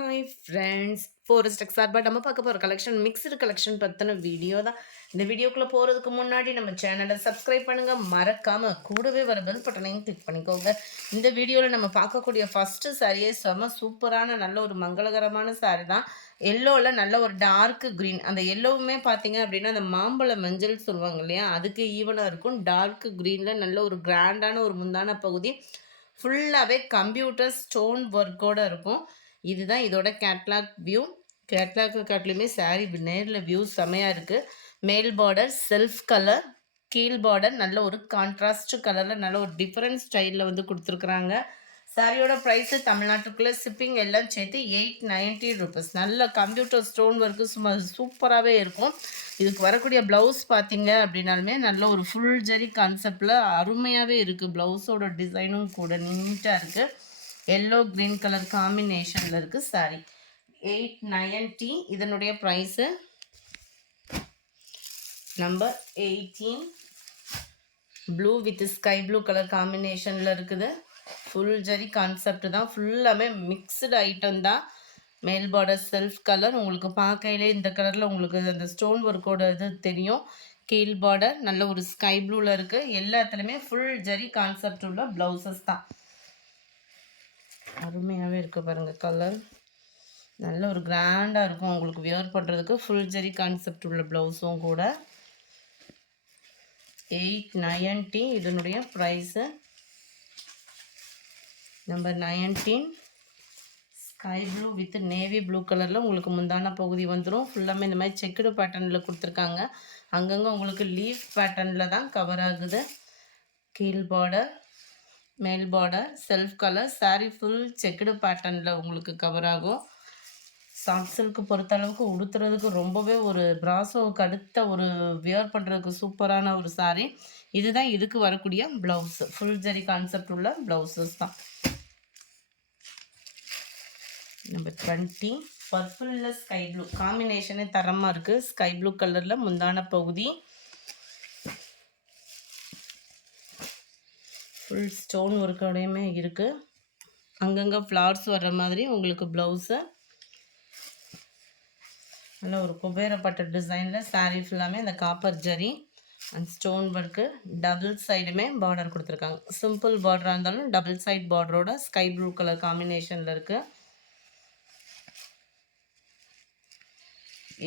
Hi friends, forest எக்ஸார்பா நம்ம பார்க்க போகிற கலெக்ஷன் மிக்ஸ்டு கலெக்ஷன் பற்றின வீடியோ தான். இந்த வீடியோக்குள்ளே போகிறதுக்கு முன்னாடி நம்ம சேனலை சப்ஸ்கிரைப் பண்ணுங்கள், மறக்காமல் கூடவே வர பெல் பட்டனையும் கிளிக் பண்ணிக்கோங்க. இந்த வீடியோவில் நம்ம பார்க்கக்கூடிய ஃபஸ்ட்டு சாரியே செம சூப்பரான நல்ல ஒரு மங்களகரமான சாரி தான். எல்லோவில் நல்ல ஒரு டார்க் க்ரீன், அந்த எல்லோவுமே பார்த்தீங்க அப்படின்னா அந்த மாம்பழ மஞ்சள் சொல்லுவாங்க இல்லையா, அதுக்கு ஈவனாக இருக்கும். டார்க் க்ரீனில் நல்ல ஒரு கிராண்டான ஒரு முந்தான பகுதி ஃபுல்லாகவே கம்ப்யூட்டர் ஸ்டோன் ஒர்க்கோடு இருக்கும். இதுதான் இதோட கேட்லாக் வியூ. கேட்லாக் காட்டிலுமே சாரீ நேரில் வியூ செமையாக இருக்குது. மேல் பார்டர் செல்ஃப் கலர், கீழ் பார்டர் நல்ல ஒரு கான்ட்ராஸ்ட் கலரில் நல்ல ஒரு டிஃப்ரெண்ட் ஸ்டைலில் வந்து கொடுத்துருக்குறாங்க. சாரியோட ப்ரைஸு தமிழ்நாட்டுக்குள்ளே ஷிப்பிங் எல்லாம் சேர்த்து 890 rupees. நல்ல கம்ப்யூட்டர் ஸ்டோன் ஒர்க்கு சும்மா சூப்பராகவே இருக்கும். இதுக்கு வரக்கூடிய ப்ளவுஸ் பார்த்தீங்க அப்படின்னாலுமே நல்ல ஒரு ஃபுல் ஜரி கான்செப்டில் அருமையாகவே இருக்குது. ப்ளவுஸோட டிசைனும் கூட நீட்டாக இருக்குது. எல்லோ க்ரீன் கலர் காம்பினேஷனில் இருக்குது சாரி. 890. இதனுடைய price number 18. Blue with sky blue colour காம்பினேஷனில் இருக்குது. ஃபுல் ஜரி கான்செப்ட் தான், ஃபுல்லாமே மிக்ஸ்டு ஐட்டம் தான். மேல் பார்டர் செல்ஃப் கலர், உங்களுக்கு பார்க்கையிலே இந்த கலரில் உங்களுக்கு அந்த ஸ்டோன் ஒர்க்கோட இது தெரியும். கீழ் பார்டர் நல்ல ஒரு ஸ்கை ப்ளூவில் இருக்குது. எல்லாத்துலேயுமே ஃபுல் ஜரி கான்செப்ட் உள்ள ப்ளவுசஸ் தான். அருமையாகவே இருக்குது பாருங்கள் கலர். நல்ல ஒரு கிராண்டாக இருக்கும் உங்களுக்கு வியர் பண்ணுறதுக்கு. ஃபுல் ஜரி கான்செப்ட் உள்ள ப்ளவுஸும் கூட. 890 இதனுடைய price. Number 19. Sky blue with navy blue கலரில் உங்களுக்கு முந்தான பகுதி வந்துடும். ஃபுல்லாமே இந்த மாதிரி செக்குடு பேட்டர்னில் கொடுத்துருக்காங்க. அங்கங்கே உங்களுக்கு லீஃப் பேட்டர்னில் தான் கவர் ஆகுது. கீழ் பார்டர், மேல் border self colour. Sari full checked பேட்டர்னில் உங்களுக்கு கவர் ஆகும். சாஃப்ட் சில்க்கு பொறுத்தளவுக்கு உடுத்துறதுக்கு ரொம்பவே ஒரு பிராசோவுக்கு அடுத்த ஒரு வியர் பண்ணுறதுக்கு சூப்பரான ஒரு சாரீ. இதுதான் இதுக்கு வரக்கூடிய ப்ளவுஸு. ஃபுல் ஜரி கான்செப்ட் உள்ள ப்ளவுஸஸ் தான். நம்பர் 20. பர்பிளில் ஸ்கை ப்ளூ காம்பினேஷனே தரமாக இருக்குது. ஸ்கை ப்ளூ கலரில் முந்தான பகுதி ஃபுல் ஸ்டோன் ஒர்க்கோடையுமே இருக்குது. அங்கங்கே ஃப்ளவர்ஸ் வர்ற மாதிரி உங்களுக்கு ப்ளவுஸு. நல்ல ஒரு குபேரப்பட்ட டிசைனில் சாரீ ஃபுல்லாமே இந்த copper zari and stone work. Double சைடுமே பார்டர் கொடுத்துருக்காங்க. சிம்பிள் பார்டராக இருந்தாலும் டபுள் சைட் பார்டரோட ஸ்கை ப்ளூ கலர் காம்பினேஷனில் இருக்குது.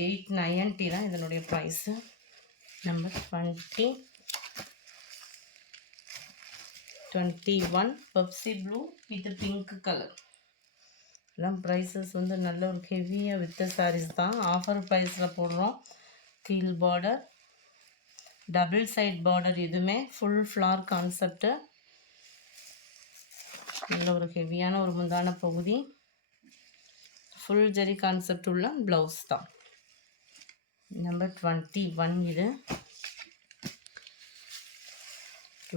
890 தான் இதனுடைய price. Number 20. 21. Pepsi blue with pink colour. எல்லாம் ப்ரைஸஸ் வந்து நல்ல ஒரு ஹெவியாக வித்த சாரீஸ் தான். ஆஃபர் ப்ரைஸில் போடுறோம். கீழ் பார்டர் டபுள் சைட் பார்டர், இதுவுமே ஃபுல் ஃப்ளார் கான்செப்டு. நல்ல ஒரு ஹெவியான ஒரு முந்தான பகுதி. ஃபுல் ஜரி கான்செப்ட் உள்ள ப்ளவுஸ் தான். நம்பர் 21 இது.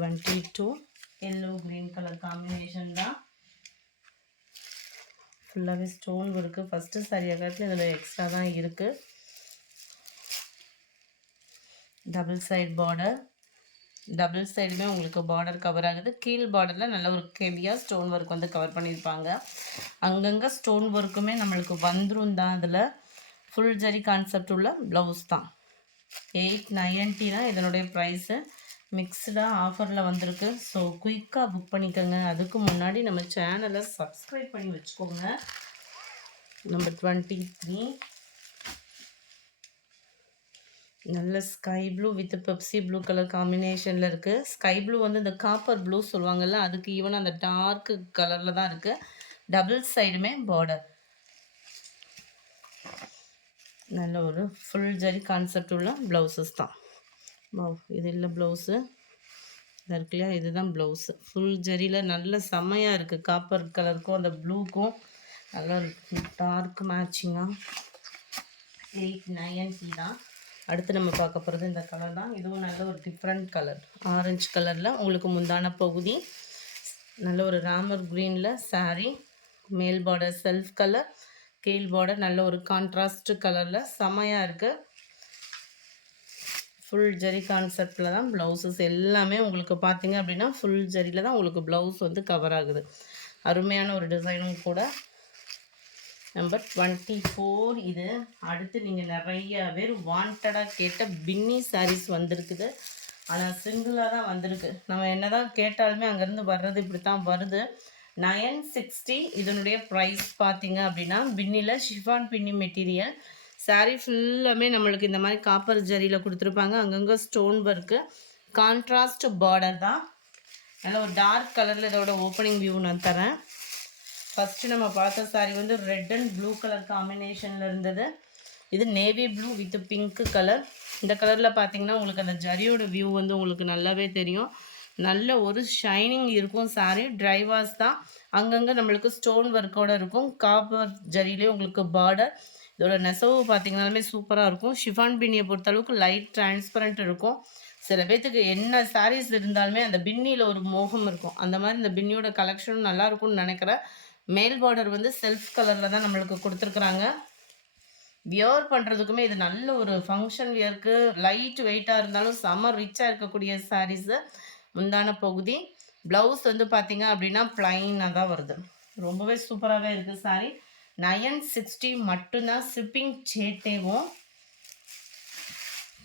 22. எல்லோ க்ரீன் கலர் காம்பினேஷன் தான். ஃபுல்லாகவே ஸ்டோன் ஒர்க்கு. ஃபஸ்ட்டு சாரியாக காட்டில் இதில் எக்ஸ்ட்ரா தான் இருக்குது. டபுள் சைட் பார்டர், டபுள் சைடுமே உங்களுக்கு பார்டர் கவர் ஆகுது. கீழ் பார்டரில் நல்ல ஒரு ஹெவியாக ஸ்டோன் ஒர்க் வந்து கவர் பண்ணியிருப்பாங்க. அங்கங்கே ஸ்டோன் ஒர்க்குமே நம்மளுக்கு வந்துடும் தான். அதில் ஃபுல் ஜரி கான்செப்ட் உள்ள ப்ளவுஸ் தான். 890 தான் இதனுடைய ப்ரைஸு. மிக்ஸ்டாக ஆஃபரில் வந்திருக்கு. ஸோ குயிக்காக புக் பண்ணிக்கோங்க. அதுக்கு முன்னாடி நம்ம சேனலை சப்ஸ்கிரைப் பண்ணி வச்சுக்கோங்க. நம்பர் 23. நல்ல sky blue with Pepsi blue colour காம்பினேஷனில் இருக்குது. ஸ்கை ப்ளூ வந்து இந்த காப்பர் ப்ளூ சொல்லுவாங்கள்ல, அதுக்கு ஈவன் அந்த டார்க் கலரில் தான் இருக்குது. டபுள் சைடுமே பார்டர். நல்ல ஒரு ஃபுல் ஜரி கான்செப்ட் உள்ள ப்ளவுசஸ் தான். இது இல்லை ப்ளவுஸு, இது இருக்கு இல்லையா, இதுதான் ப்ளவுஸு. ஃபுல் ஜரியில் நல்ல செம்மையாக இருக்குது. காப்பர் கலருக்கும் அந்த ப்ளூக்கும் நல்ல டார்க் மேட்சிங்காக. 890 தான். அடுத்து நம்ம பார்க்க போகிறது இந்த கலர் தான். இதுவும் நல்ல ஒரு டிஃப்ரெண்ட் கலர். ஆரஞ்சு கலரில் உங்களுக்கு முந்தான பகுதி. நல்ல ஒரு ராமர் க்ரீனில் சாரீ. மேல் பார்டர் செல்ஃப் கலர், கீழ் பார்டர் நல்ல ஒரு கான்ட்ராஸ்ட் கலரில் செமையாக இருக்குது. ஃபுல் ஜரி கான்செப்டில் தான் ப்ளவுஸஸ் எல்லாமே உங்களுக்கு பார்த்தீங்க அப்படின்னா ஃபுல் ஜரியில் தான் உங்களுக்கு ப்ளவுஸ் வந்து கவர் ஆகுது. அருமையான ஒரு டிசைனும் கூட. நம்பர் 24 இது. அடுத்து நீங்கள் நிறைய பேர் வாண்டடாக கேட்ட பின்னி சாரீஸ் வந்திருக்குது. ஆனால் சிங்கிளாக தான் வந்திருக்கு. நம்ம என்ன தான் கேட்டாலுமே அங்கேருந்து வர்றது இப்படி தான் வருது. 960 இதனுடைய ப்ரைஸ் பார்த்தீங்க அப்படின்னா பின்னியில் ஷிஃபான் பின்னி மெட்டீரியல். சாரீ ஃபுல்லாமே நம்மளுக்கு இந்த மாதிரி காப்பர் ஜரியில் கொடுத்துருப்பாங்க. அங்கங்கே ஸ்டோன் ஒர்க்கு, கான்ட்ராஸ்ட் பார்டர் தான். நல்லா ஒரு டார்க் கலரில் இதோட ஓப்பனிங் வியூ நான் தரேன். ஃபஸ்ட்டு நம்ம பார்த்த சாரீ வந்து ரெட் அண்ட் ப்ளூ கலர் காம்பினேஷனில் இருந்தது. இது navy blue with pink colour. இந்த கலரில் பார்த்தீங்கன்னா உங்களுக்கு அந்த ஜரியோட வியூ வந்து உங்களுக்கு நல்லாவே தெரியும். நல்ல ஒரு ஷைனிங் இருக்கும். சாரீ ட்ரை வாஷ் தான். அங்கங்கே நம்மளுக்கு ஸ்டோன் ஒர்க்கோடு இருக்கும். காப்பர் ஜரியிலே உங்களுக்கு பார்டர். இதோட நெசவு பார்த்தீங்கன்னாலுமே சூப்பராக இருக்கும். ஷிஃபான் பின்னியை பொறுத்தளவுக்கு லைட் டிரான்ஸ்பரண்ட் இருக்கும். சில பேர்த்துக்கு என்ன சாரீஸ் இருந்தாலுமே அந்த பின்னியில் ஒரு மோகம் இருக்கும். அந்த மாதிரி இந்த பின்னியோட கலெக்ஷனும் நல்லா இருக்கும்னு நினைக்கிறேன். மேல் பார்டர் வந்து செல்ஃப் கலரில் தான் நம்மளுக்கு கொடுத்துருக்குறாங்க. வியர் பண்ணுறதுக்குமே இது நல்ல ஒரு ஃபங்க்ஷன் வியருக்கு. லைட் வெயிட்டாக இருந்தாலும் செம்ம ரிச்சாக இருக்கக்கூடிய சாரீஸு. முந்தான பகுதி ப்ளவுஸ் வந்து பார்த்திங்க அப்படின்னா ப்ளைனாக தான் வருது. ரொம்பவே சூப்பராகவே இருக்குது சாரீ. 960 மட்டும்தான். ஷிப்பிங் சேட்டேவும்.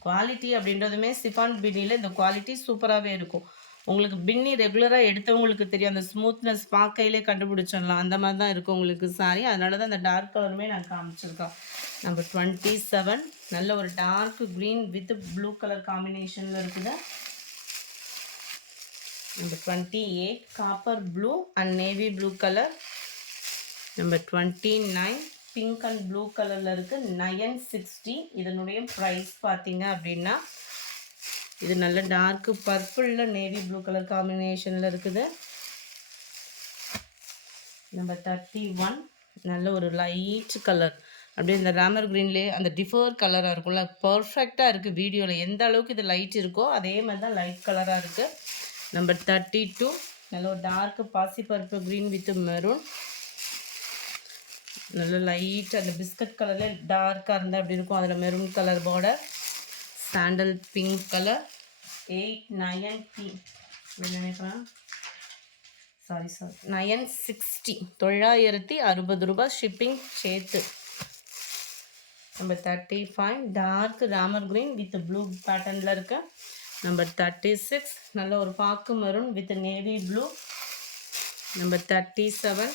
குவாலிட்டி அப்படின்றதுமே சிஃபான் பின்னியில் இந்த குவாலிட்டி சூப்பராகவே இருக்கும். உங்களுக்கு பின்னி ரெகுலராக எடுத்தவங்களுக்கு தெரியும். அந்த ஸ்மூத்னஸ் பார்க்கையிலே கண்டுபிடிச்சிடலாம். அந்த மாதிரி தான் இருக்கும் உங்களுக்கு சாரி. அதனால தான் அந்த டார்க் கலருமே நான் காமிச்சிருக்கேன். நம்பர் 27 நல்ல ஒரு dark green with blue colour காம்பினேஷனில் இருக்குது. Number 28 copper blue and navy blue colour. Number 29 pink and blue கலரில் இருக்குது. 960 இதனுடைய ப்ரைஸ் பார்த்தீங்க அப்படின்னா இது நல்ல டார்க்கு பர்பிளில் நேவி ப்ளூ கலர் காம்பினேஷனில் இருக்குது. நம்பர் 31 நல்ல ஒரு லைட் கலர். அப்படியே இந்த ராமர் க்ரீன்லேயே அந்த டிஃபர் கலராக இருக்கும்ல, பர்ஃபெக்டாக இருக்குது. வீடியோவில் எந்த அளவுக்கு இது லைட் இருக்கோ அதே மாதிரி தான் லைட் கலராக இருக்குது. நம்பர் 32 நல்ல ஒரு டார்க்கு பாசி பர்ப்பு க்ரீன் வித் மெரூன். நல்ல லைட் அந்த பிஸ்கட் கலரில் டார்க்காக இருந்தால் அப்படி இருக்கும். அதில் maroon colour border. Sandal pink colour. 890 நினைக்கிறேன். சாரி 960 960 ரூபாய் ஷிப்பிங் சேர்த்து. Number 35 dark Ramar green with blue பேட்டர்னில் இருக்கு. நம்பர் 36 நல்ல ஒரு பாக்கு maroon with navy blue. Number 37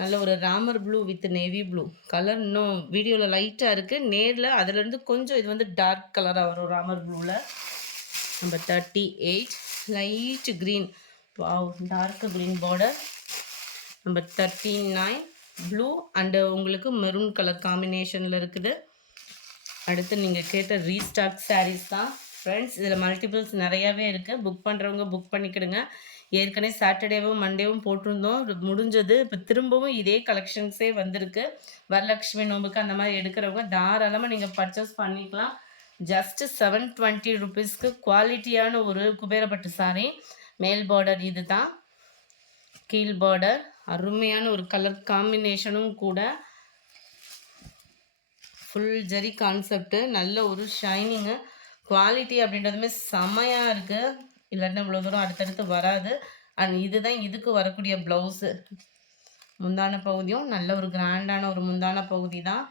நல்ல ஒரு Ramar blue with navy blue colour. இன்னும் வீடியோவில் லைட்டாக இருக்குது, நேரில் அதுலேருந்து கொஞ்சம் இது வந்து டார்க் கலராக வரும் ராமர் ப்ளூவில். Number 38 light green, dark green border. Number 39 blue and உங்களுக்கு மெரூன் கலர் காம்பினேஷனில் இருக்குது. அடுத்து நீங்கள் கேட்ட ரீஸ்டாக் சாரீஸ் தான் ஃப்ரெண்ட்ஸ். இதில் மல்டிபிள்ஸ் நிறையாவே இருக்குது. புக் பண்ணுறவங்க புக் பண்ணிக்கிடுங்க. ஏற்கனவே சாட்டர்டேவும் மண்டேவும் போட்டிருந்தோம், முடிஞ்சது. இப்போ திரும்பவும் இதே கலெக்ஷன்ஸே வந்திருக்கு. வரலட்சுமி நோம்புக்கு அந்த மாதிரி எடுக்கிறவங்க தாராளமாக நீங்கள் பர்ச்சேஸ் பண்ணிக்கலாம். ஜஸ்ட்டு 720 ருபீஸ்க்கு குவாலிட்டியான ஒரு குபேரப்பட்டு சாரி. மேல் பார்டர் இது தான், கீழ் பார்டர் அருமையான ஒரு கலர் காம்பினேஷனும் கூட. ஃபுல் ஜரி கான்செப்ட்டு, நல்ல ஒரு ஷைனிங்கு, குவாலிட்டி அப்படின்றதுமே செமையாக இருக்குது. இல்லைன்னா இவ்வளோ தூரம் அடுத்தடுத்து வராது. அண்ட் இதுதான் இதுக்கு வரக்கூடிய ப்ளவுஸு. முந்தான பகுதியும் நல்ல ஒரு கிராண்டான ஒரு முந்தான பகுதி தான்.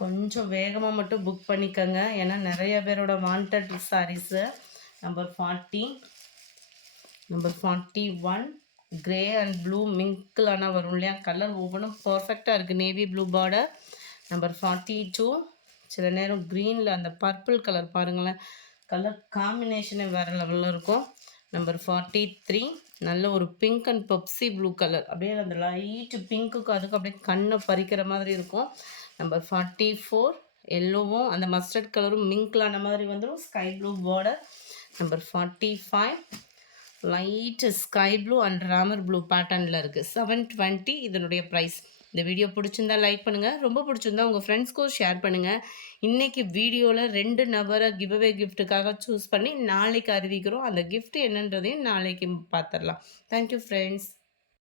கொஞ்சம் வேகமாக மட்டும் புக் பண்ணிக்கோங்க, ஏன்னா நிறைய பேரோட wanted saris. Number 40 number 41 grey and blue மிங்க்லான வரும் இல்லையா, கலர் ஒவ்வொன்றும் பர்ஃபெக்டாக இருக்குது. Navy blue border. நம்பர் 42 சில நேரம் க்ரீனில் அந்த பர்பிள் கலர் பாருங்களேன், கலர் காம்பினேஷனே வேறு லெவலில் இருக்கும். நம்பர் 43 நல்ல ஒரு pink and Pepsi blue colour, அப்படியே அந்த லைட்டு பிங்க்குக்கு அதுக்கு அப்படியே கண்ணை பறிக்கிற மாதிரி இருக்கும். நம்பர் 44 எல்லோவும் அந்த மஸ்டர்ட் கலரும் மிங்க்லான மாதிரி வந்துடும், sky blue border. Number 45 light sky blue and Ramar blue பேட்டர்னில் இருக்குது. 720 இதனுடைய ப்ரைஸ். இந்த வீடியோ பிடிச்சிருந்தா லைக் பண்ணுங்கள், ரொம்ப பிடிச்சிருந்தா உங்கள் ஃப்ரெண்ட்ஸ்க்கும் ஷேர் பண்ணுங்கள். இன்றைக்கி வீடியோவில் 2 நபரை கிவ்அவே கிஃப்ட்டுக்காக சூஸ் பண்ணி நாளைக்கு அறிவிக்கிறோம். அந்த கிஃப்ட் என்னன்றதையும் நாளைக்கு பார்த்துடலாம். Thank you friends.